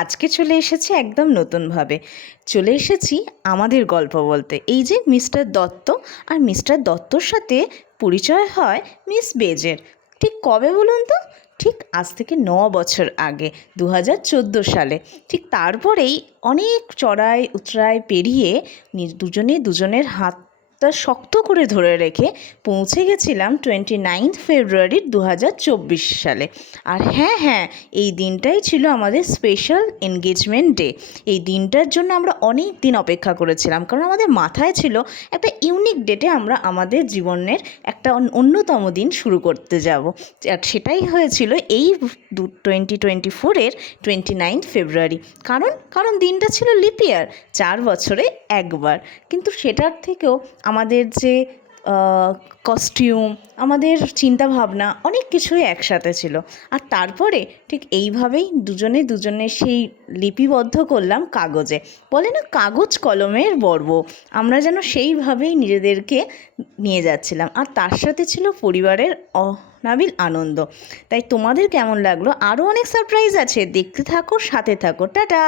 আজকে চলে এসেছি একদম নতুনভাবে। চলে এসেছি আমাদের গল্প বলতে। এই যে মিস্টার দত্ত আর মিস্টার দত্তর সাথে পরিচয় হয় মিস বেজের। ঠিক কবে বলুন তো? ঠিক আজ থেকে 9 বছর আগে, 2014 সালে। ঠিক তারপরেই অনেক চড়াই উতরাই পেরিয়ে দুজনে দুজনের হাতটা শক্ত করে ধরে রেখে পৌঁছে গেছিলাম 29 ফেব্রুয়ারি 2024 সালে। আর হ্যাঁ, এই দিনটাই ছিল আমাদের স্পেশাল এনগেজমেন্ট ডে। এই দিনটার জন্য আমরা অনেক দিন অপেক্ষা করেছিলাম, কারণ আমাদের মাথায় ছিল একটা ইউনিক ডেটে আমরা আমাদের জীবনের একটা অন্যতম দিন শুরু করতে যাব। আর সেটাই হয়েছিল এই 2024-এর 29 ফেব্রুয়ারি। কারণ দিনটা ছিল লিপ ইয়ার, 4 বছরে একবার। কিন্তু সেটার থেকেও আমাদের যে কস্টিউম, আমাদের চিন্তাভাবনা অনেক কিছুই একসাথে ছিল। আর তারপরে ঠিক এইভাবেই দুজনে সেই লিপিবদ্ধ করলাম কাগজে। বলে না, কাগজ কলমের পর্ব। আমরা যেন সেইভাবেই নিজেদেরকে নিয়ে যাচ্ছিলাম। আর তার সাথে ছিল পরিবারের অনাবিল আনন্দ। তাই তোমাদের কেমন লাগলো? আরও অনেক সারপ্রাইজ আছে, দেখতে থাকো, সাথে থাকো। টাটা।